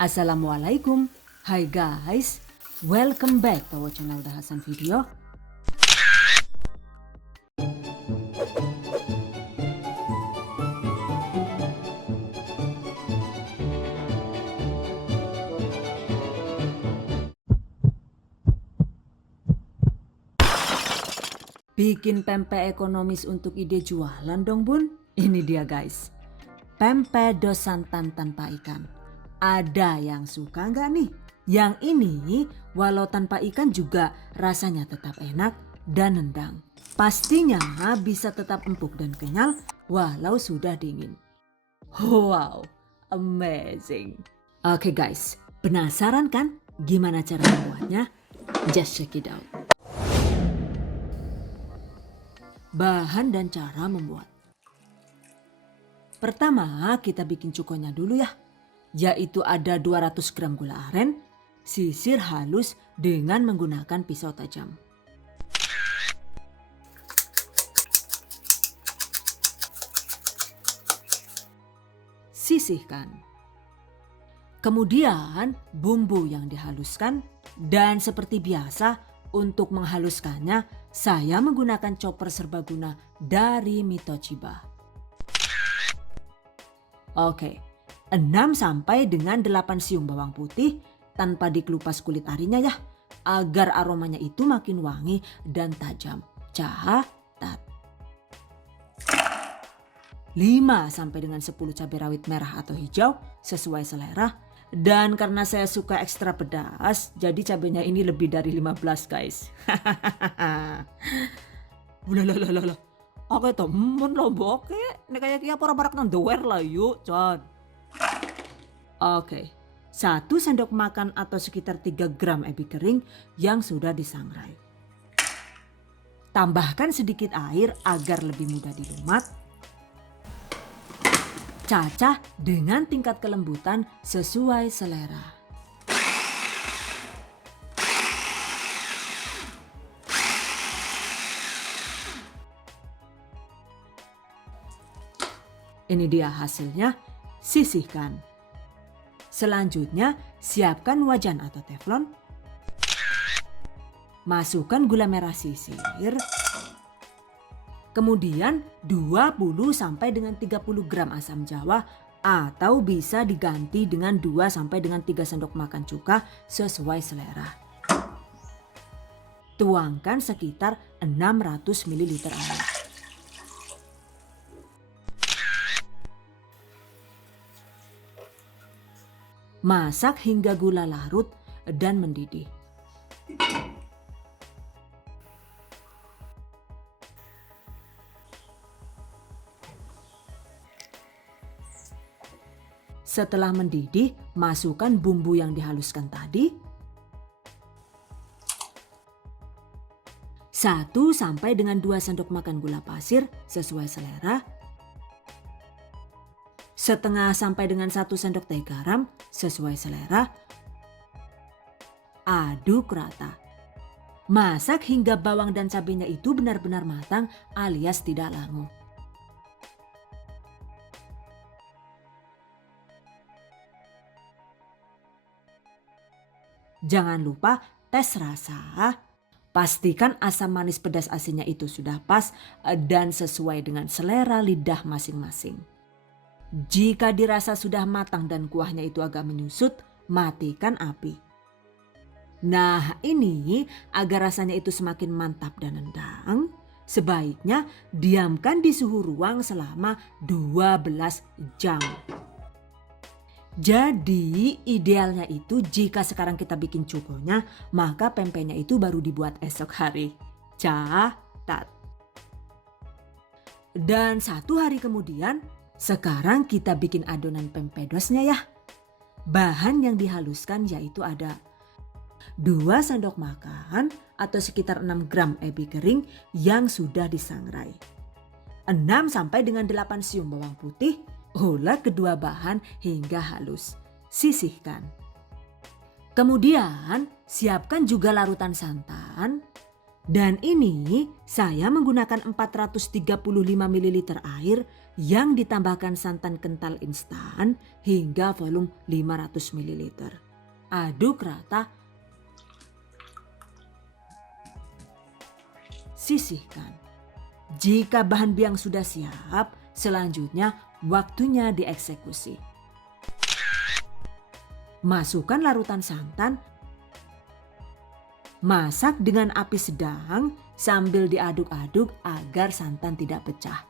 Assalamualaikum. Hi guys, welcome back to our channel The Hasan Video. Bikin pempek ekonomis untuk ide jualan dong bun. Ini dia guys, pempek dos santan tanpa ikan. Ada yang suka nggak nih? Yang ini walau tanpa ikan juga rasanya tetap enak dan nendang. Pastinya bisa tetap empuk dan kenyal walau sudah dingin. Wow, amazing. Oke guys, penasaran kan gimana cara membuatnya? Just check it out. Bahan dan cara membuat. Pertama kita bikin cukonya dulu ya. Yaitu ada 200 gram gula aren, sisir halus dengan menggunakan pisau tajam. Sisihkan. Kemudian bumbu yang dihaluskan dan seperti biasa untuk menghaluskannya saya menggunakan chopper serbaguna dari Mitoshiba. Oke. 6 sampai dengan 8 siung bawang putih tanpa dikelupas kulit arinya ya. Agar aromanya itu makin wangi dan tajam. Catat. 5 sampai dengan 10 cabai rawit merah atau hijau sesuai selera. Dan karena saya suka ekstra pedas, jadi cabainya ini lebih dari 15 guys. Ulah. Oke temen lo boke. Ini kayak kia pora-pora nang doer lah yuk John. Oke, 1 sendok makan atau sekitar 3 gram ebi kering yang sudah disangrai. Tambahkan sedikit air agar lebih mudah dilumat. Cacah dengan tingkat kelembutan sesuai selera. Ini dia hasilnya, sisihkan. Selanjutnya, siapkan wajan atau teflon. Masukkan gula merah sisir. Kemudian 20 sampai dengan 30 gram asam jawa atau bisa diganti dengan 2 sampai dengan 3 sendok makan cuka sesuai selera. Tuangkan sekitar 600 ml air. Masak hingga gula larut dan mendidih. Setelah mendidih, masukkan bumbu yang dihaluskan tadi. 1 sampai dengan 2 sendok makan gula pasir sesuai selera. Setengah sampai dengan 1 sendok teh garam sesuai selera. Aduk rata. Masak hingga bawang dan cabenya itu benar-benar matang alias tidak langu. Jangan lupa tes rasa. Pastikan asam manis pedas asinnya itu sudah pas dan sesuai dengan selera lidah masing-masing. Jika dirasa sudah matang dan kuahnya itu agak menyusut, matikan api. Nah ini agar rasanya itu semakin mantap dan nendang, sebaiknya diamkan di suhu ruang selama 12 jam. Jadi idealnya itu jika sekarang kita bikin cukonya, maka pempeknya itu baru dibuat esok hari. Catat. Dan 1 hari kemudian, sekarang kita bikin adonan pempedosnya ya. Bahan yang dihaluskan yaitu ada 2 sendok makan atau sekitar 6 gram ebi kering yang sudah disangrai. 6 sampai dengan 8 siung bawang putih, ulek kedua bahan hingga halus. Sisihkan. Kemudian siapkan juga larutan santan. Dan ini saya menggunakan 435 ml air yang ditambahkan santan kental instan hingga volume 500 ml. Aduk rata. Sisihkan. Jika bahan biang sudah siap, selanjutnya waktunya dieksekusi. Masukkan larutan santan. Masak dengan api sedang sambil diaduk-aduk agar santan tidak pecah.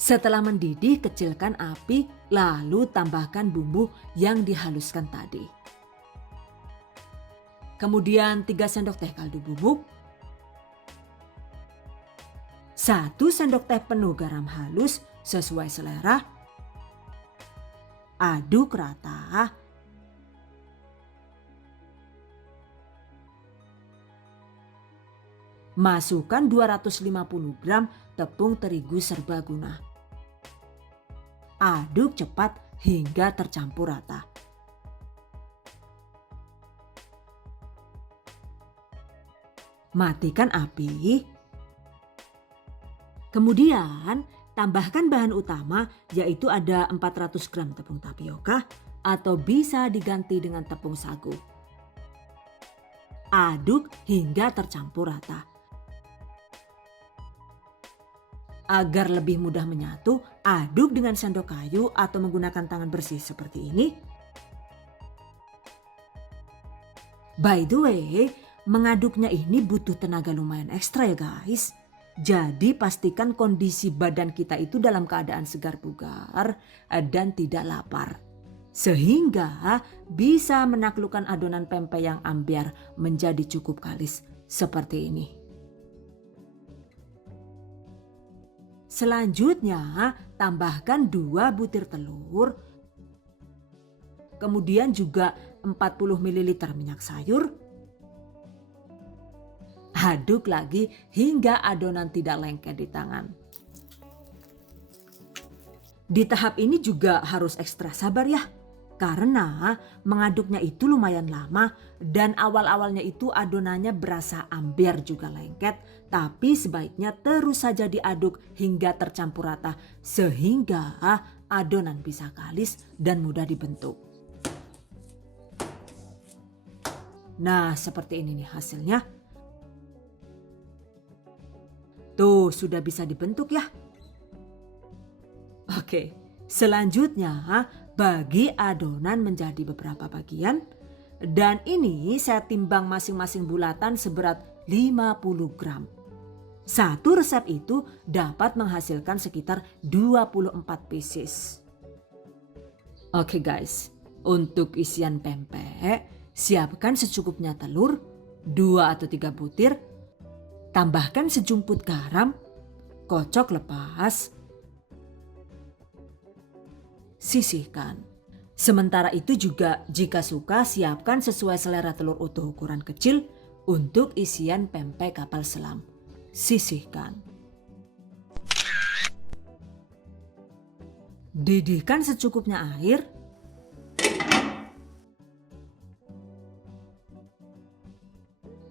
Setelah mendidih, kecilkan api lalu tambahkan bumbu yang dihaluskan tadi. Kemudian 3 sendok teh kaldu bubuk, 1 sendok teh penuh garam halus sesuai selera. Aduk rata. Masukkan 250 gram tepung terigu serbaguna. Aduk cepat hingga tercampur rata. Matikan api. Kemudian tambahkan bahan utama yaitu ada 400 gram tepung tapioka atau bisa diganti dengan tepung sagu. Aduk hingga tercampur rata. Agar lebih mudah menyatu, aduk dengan sendok kayu atau menggunakan tangan bersih seperti ini. By the way, mengaduknya ini butuh tenaga lumayan ekstra ya guys. Jadi pastikan kondisi badan kita itu dalam keadaan segar bugar dan tidak lapar. Sehingga bisa menaklukkan adonan pempek yang ambiar menjadi cukup kalis seperti ini. Selanjutnya tambahkan 2 butir telur. Kemudian juga 40 ml minyak sayur. Aduk lagi hingga adonan tidak lengket di tangan. Di tahap ini juga harus ekstra sabar ya. Karena mengaduknya itu lumayan lama dan awal-awalnya itu adonannya berasa ambiar juga lengket. Tapi sebaiknya terus saja diaduk hingga tercampur rata sehingga adonan bisa kalis dan mudah dibentuk. Nah seperti ini nih hasilnya. Tuh sudah bisa dibentuk ya. Oke, selanjutnya bagi adonan menjadi beberapa bagian. Dan ini saya timbang masing-masing bulatan seberat 50 gram. Satu resep itu dapat menghasilkan sekitar 24 pieces. Oke guys, untuk isian pempek, siapkan secukupnya telur, 2 atau 3 butir. Tambahkan sejumput garam, kocok lepas. Sisihkan. Sementara itu juga jika suka siapkan sesuai selera telur utuh ukuran kecil untuk isian pempek kapal selam. Sisihkan. Didihkan secukupnya air.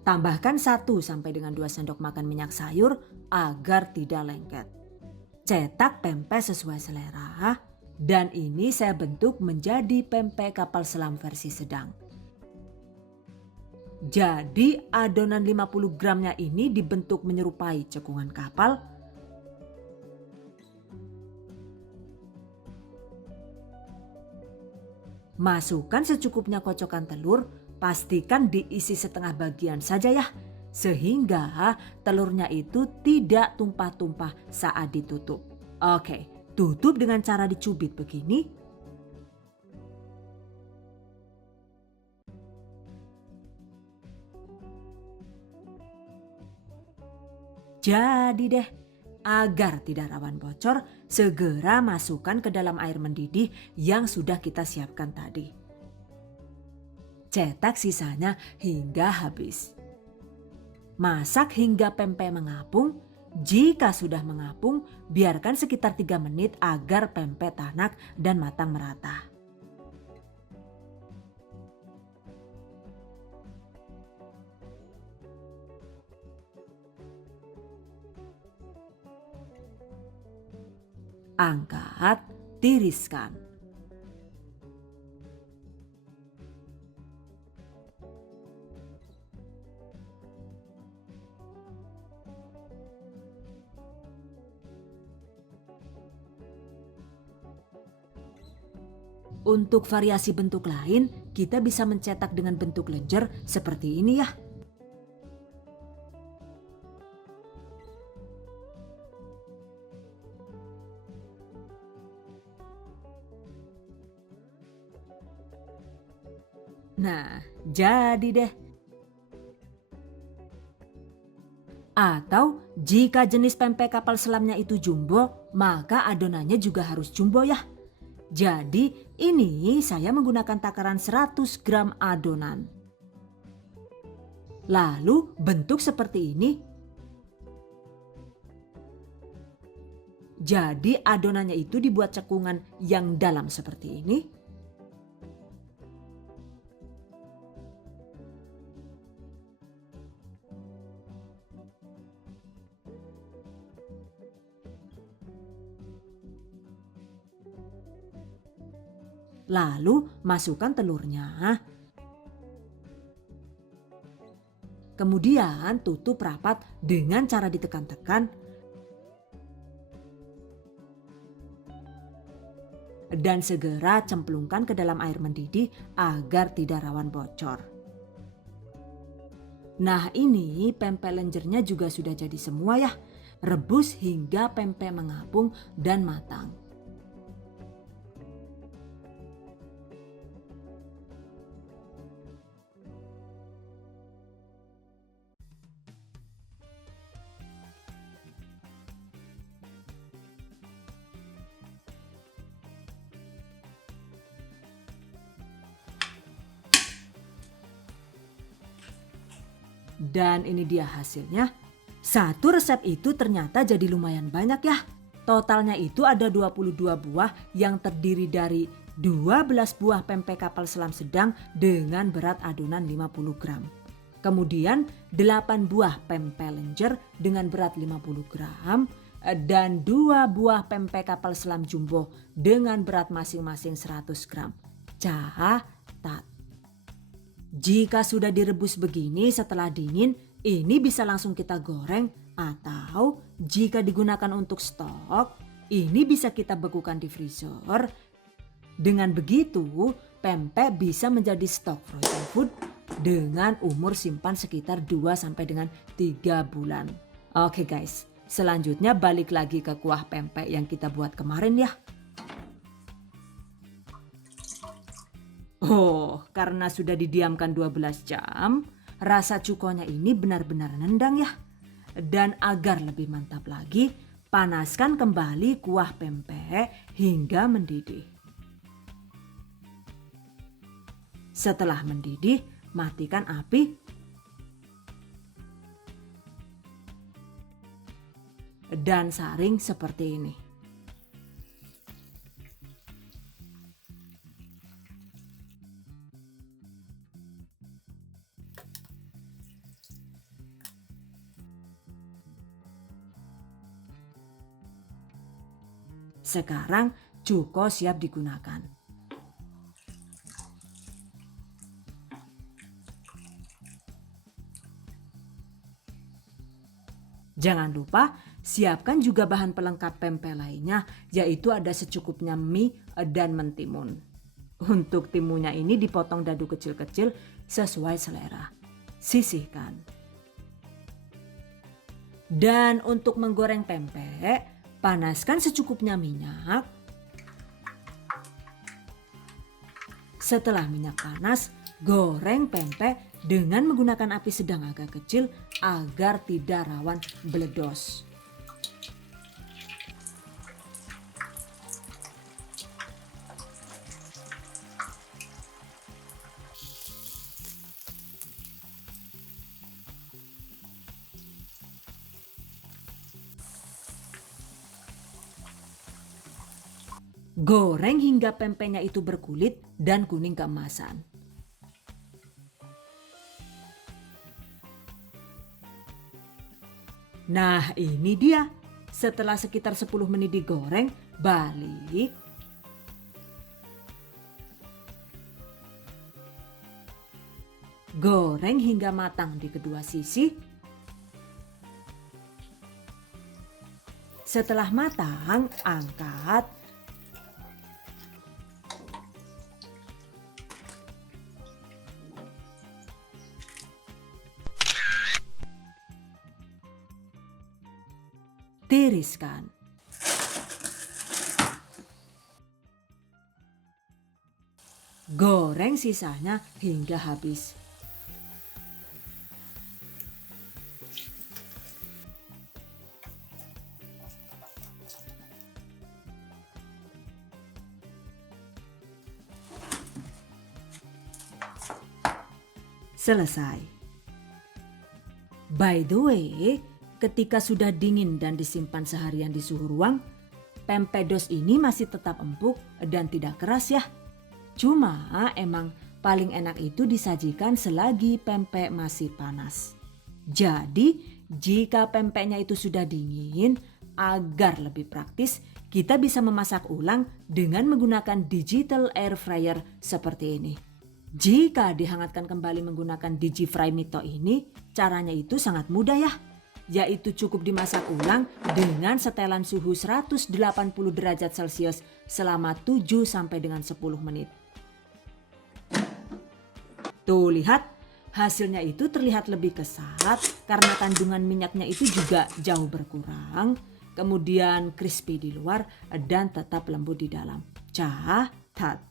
Tambahkan 1 sampai dengan 2 sendok makan minyak sayur agar tidak lengket. Cetak pempek sesuai selera. Dan ini saya bentuk menjadi pempek kapal selam versi sedang. Jadi adonan 50 gramnya ini dibentuk menyerupai cekungan kapal. Masukkan secukupnya kocokan telur, pastikan diisi setengah bagian saja ya. Sehingga telurnya itu tidak tumpah-tumpah saat ditutup. Oke, tutup dengan cara dicubit begini. Jadi deh, agar tidak rawan bocor, segera masukkan ke dalam air mendidih yang sudah kita siapkan tadi. Cetak sisanya hingga habis. Masak hingga pempek mengapung. Jika sudah mengapung, biarkan sekitar 3 menit agar pempek tanak dan matang merata. angkat, tiriskan. Untuk variasi bentuk lain, kita bisa mencetak dengan bentuk lenjer seperti ini ya. Nah, jadi deh. Atau jika jenis pempek kapal selamnya itu jumbo, maka adonannya juga harus jumbo ya. Jadi ini saya menggunakan takaran 100 gram adonan. Lalu bentuk seperti ini. Jadi adonannya itu dibuat cekungan yang dalam seperti ini. Lalu masukkan telurnya. Kemudian tutup rapat dengan cara ditekan-tekan. Dan segera cemplungkan ke dalam air mendidih agar tidak rawan bocor. Nah, ini pempek lenjernya juga sudah jadi semua ya. Rebus hingga pempek mengapung dan matang. Dan ini dia hasilnya. Satu resep itu ternyata jadi lumayan banyak ya. Totalnya itu ada 22 buah yang terdiri dari 12 buah pempek kapal selam sedang dengan berat adonan 50 gram. Kemudian 8 buah pempek lenjer dengan berat 50 gram. Dan 2 buah pempek kapal selam jumbo dengan berat masing-masing 100 gram. Catat. Jika sudah direbus begini setelah dingin, ini bisa langsung kita goreng, atau jika digunakan untuk stok, ini bisa kita bekukan di freezer. Dengan begitu, pempek bisa menjadi stok frozen food dengan umur simpan sekitar 2 sampai dengan 3 bulan. Oke guys, selanjutnya balik lagi ke kuah pempek yang kita buat kemarin ya. Oh, karena sudah didiamkan 12 jam, rasa cukonya ini benar-benar nendang ya. Dan agar lebih mantap lagi, panaskan kembali kuah pempek hingga mendidih. Setelah mendidih, matikan api. Dan saring seperti ini. Sekarang cuko siap digunakan. Jangan lupa siapkan juga bahan pelengkap pempek lainnya, yaitu ada secukupnya mie dan mentimun. Untuk timunnya ini dipotong dadu kecil-kecil sesuai selera. Sisihkan. Dan untuk menggoreng pempek, panaskan secukupnya minyak. Setelah minyak panas, goreng pempek dengan menggunakan api sedang agak kecil agar tidak rawan beledos. Goreng hingga pempeknya itu berkulit dan kuning keemasan. Nah, ini dia. Setelah sekitar 10 menit digoreng, balik, goreng hingga matang di kedua sisi. Setelah matang, angkat. Tiriskan. Goreng sisanya hingga habis. Selesai. By the way, ketika sudah dingin dan disimpan seharian di suhu ruang, pempek dos ini masih tetap empuk dan tidak keras ya. Cuma emang paling enak itu disajikan selagi pempek masih panas. Jadi jika pempeknya itu sudah dingin, agar lebih praktis, kita bisa memasak ulang dengan menggunakan digital air fryer seperti ini. Jika dihangatkan kembali menggunakan DigiFry Mito ini, caranya itu sangat mudah ya. Yaitu cukup dimasak ulang dengan setelan suhu 180 derajat Celcius selama 7 sampai dengan 10 menit. Tuh lihat, hasilnya itu terlihat lebih kesat karena kandungan minyaknya itu juga jauh berkurang. Kemudian crispy di luar dan tetap lembut di dalam. Catat.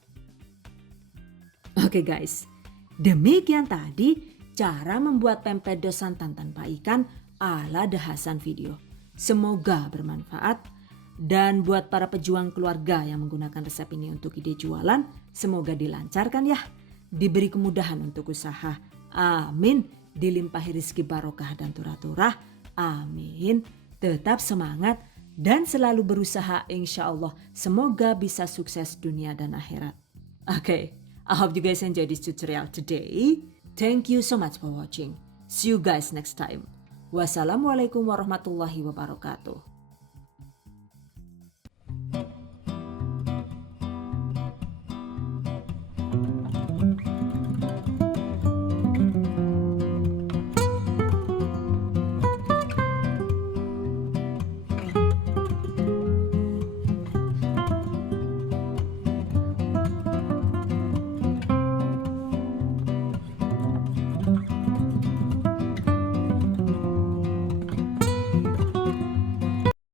Oke guys, demikian tadi cara membuat pempek dos santan tanpa ikan ala The Hasan video. Semoga bermanfaat. Dan buat para pejuang keluarga yang menggunakan resep ini untuk ide jualan, semoga dilancarkan ya. Diberi kemudahan untuk usaha. Amin. Dilimpahi rezeki barokah dan turah-turah. Amin. Tetap semangat dan selalu berusaha, insya Allah. Semoga bisa sukses dunia dan akhirat. Okay. I hope you guys enjoyed this tutorial today. Thank you so much for watching. See you guys next time. Wassalamualaikum warahmatullahi wabarakatuh.